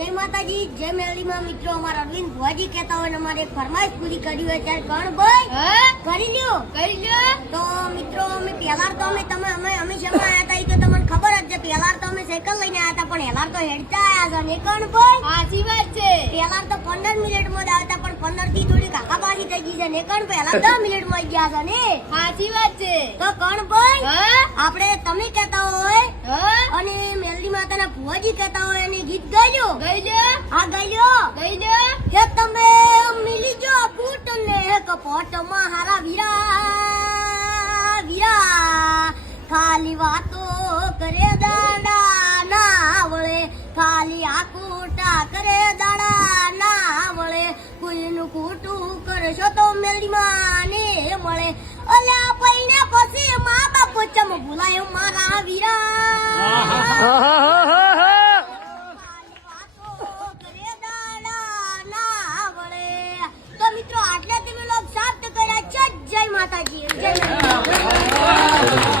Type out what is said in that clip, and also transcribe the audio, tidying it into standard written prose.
जय माता जी जय मेली में मित्रों हमारा अरविंद भुआजी कहता हुआ हमारे फरमाइश पूरी करी है त्यारे कौन भाई કરી લ્યો તો મિત્રો અમે પહેલા તો અમે તમે અમે હંમેશા આયા હતા ઈ તો તમને ખબર જ છે પહેલા તો અમે સાયકલ લઈને આયા હતા પણ હેલાર તો હેડતા આયા છે ને કોણ ભાઈ સાચી વાત છે પહેલા તો 15 મિનિટમાં જ આવતા પણ 15 થી થોડી કાકાબાજી થઈ ગઈ છે ને કોણ પહેલા 10 મિનિટમાં જ ગયા છે ને સાચી વાત છે તો કોણ ભાઈ આપણે તમે કહેતા હોય અને મેલડી માતાના ભુઆજી કહેતા હોય અને ગીત ગાયો હા ગાયો કે તમે મિલી જો બૂટ ને કપટ માં હારા વીરા વીરા ખાલી વાતો કરે દાડા ના વળે ખાલી આકુટા કરે દાડા ના વળે કોઈનું ખોટું કરશો તો મેલડી માને મળે અલ્યા પૈને પછી મા બાપ ચમ ભૂલાયો મારા વીરા મિત્રો આટલા તમે લોક સાફ કર્યા છે જય માતાજી જય